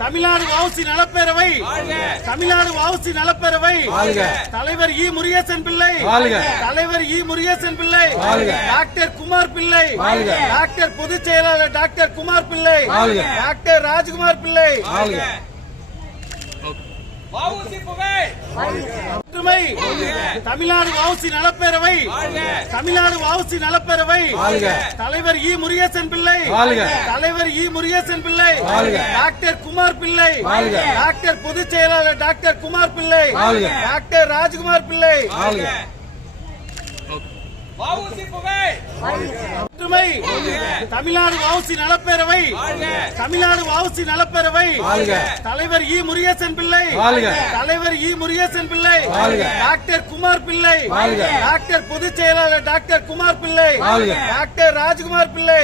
தமிழ்நாடு வஉசி நலப்பேரவை தமிழ்நாடு வஉசி நலப்பேரவை தலைவர் இ முருகேசன் பிள்ளை தலைவர் இ முருகேசன் பிள்ளை டாக்டர் குமார் பிள்ளை டாக்டர் பொதுச் செயலாளர் டாக்டர் குமார் பிள்ளை டாக்டர் ராஜ்குமார் பிள்ளை தமிழ்நாடு வஉசி நலப்பேரவை தமிழ்நாடு வஉசி நலப்பேரவை தலைவர் இ முருகேசன் பிள்ளை தலைவர் இ முருகேசன் பிள்ளை டாக்டர் குமார் பிள்ளை டாக்டர் பொதுச் செயலாளர் டாக்டர் குமார் பிள்ளை டாக்டர் ராஜ்குமார் பிள்ளை தமிழ்நாடு வஉசி நலப்பேரவை தமிழ்நாடு வஉசி நலப்பேரவை தலைவர் இ முருகேசன் பிள்ளை தலைவர் இ முருகேசன் பிள்ளை டாக்டர் குமார் பிள்ளை டாக்டர் பொதுச் செயலாளர் டாக்டர் குமார் பிள்ளை டாக்டர் ராஜ்குமார் பிள்ளை